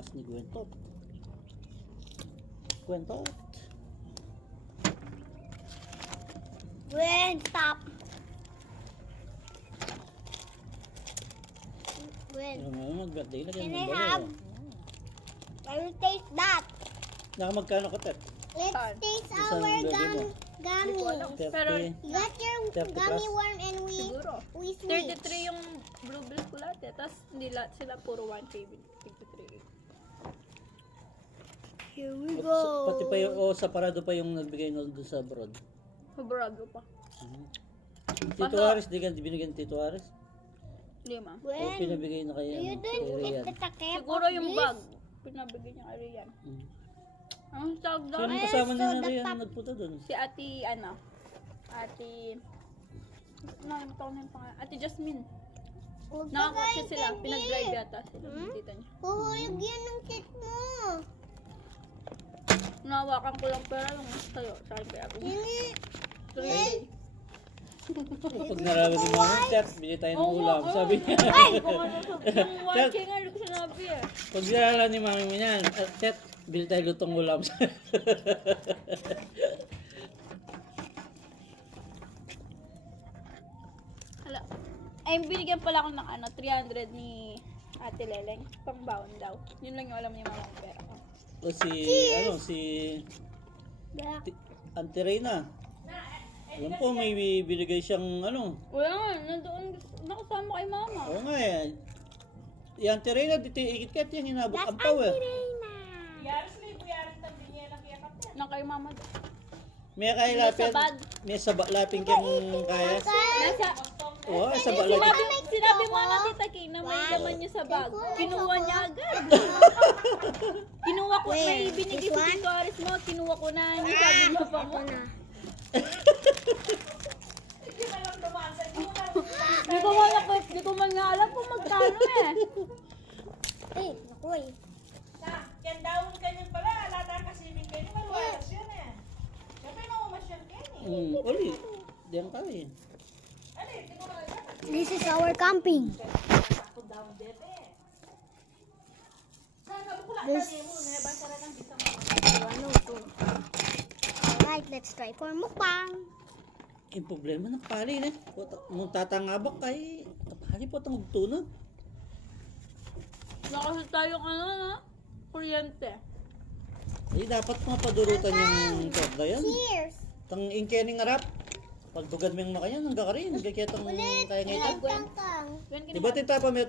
taas ni Gwentot. Gwentot. Gwen, stop. Gwen, Mag-birthday na can ganyan I ba? have? I will taste that. Nakamagkano ka, Tet? Let's Saan? taste Saan our gabi mo? gummy. Pero 30. You got your 30 gummy plus? worm and siguro. we switch. 33 yung blueberry ko lahat eh. Tapos hindi lahat sila puro 1 KB. 33. Here we Pati pa yung, sa parado pa yung nagbigay nun doon sa abroad. Sobrado pa. Tito Aris, di ka binigyan ni Tito Aris? 5. O Gwen, pinabigay na kayo do you kay don't eat Rian? the takip Siguro of yung this? bag. Pinabigyan niya kay Rian. Ang tawag Sino doon? yung kasama niya so na the Rian top- nagpunta doon? Si Ate, ano? Ate... Nakalimutan ko na yung pangalan. Ate Jasmine. Huwag ka Nakakotse kain sila. candy. Pinag-drive yata sila. ng Tita niya. Huhulog yan ng cake mo. Nahawakan ko lang pera lang sa'yo. Saan kaya ako? Hindi. 3. Pag naraman ni Mama, Tet, bili tayo ng ulam. Sabi niya. Kung ano yung watching nga, hindi ko sinabi eh. Pag nilala ni Mami mo yan, Tet, bili tayo lutong ulam. Hala. Ay, binigyan pala ako ng ano, 300 ni Ate Leleng. Pang baon daw. Yun lang yung alam ni Mama ng pera ko. O si, ano, si Auntie Reyna. Alam ko, may binigay siyang, ano, Wala nga, nandoon, nakasama kay Mama. oo nga eh. Yung Auntie Reyna, dito ikit-kat yung hinabot ang power. Na kay Mama daw. May kaya Sa lapin, bag. may lapin kang kaya. Nasa, Oo, sa bag lagi. sinabi mo na Tita Kay na may laman niya sa bag. Kinuha niya agad. Kinuha ko, may binigay sa Tito Aris mo, kinuha ko na niya. Sabi niya pa mo. Hindi ko man nga alam kung magkano eh. Ay, nakoy. Kendawon kanyan pala, alata kasi din kayo, maluwalas yun eh. Siyempre mamamasyon kayo eh. Uli, diyan ka eh. Ano eh, tingnan mo na yan. This is our camping. Ako daw, bebe. Sana bukula This- tali mo, nabasa na ng bisang Alright, let's try for mukbang. Yung problema ng pali eh. Nung tatangabak kay, pali po itong magtunod. Nakasal tayong ano na, kuryente. Ay, dapat mga padurutan yung torda yan. Cheers. Tang ingkening harap. Pagtugad mo yung makayan, hanggang ka rin. Hanggang kaya itong kaya ngayon. Kangkang. Yan, Diba tita pa may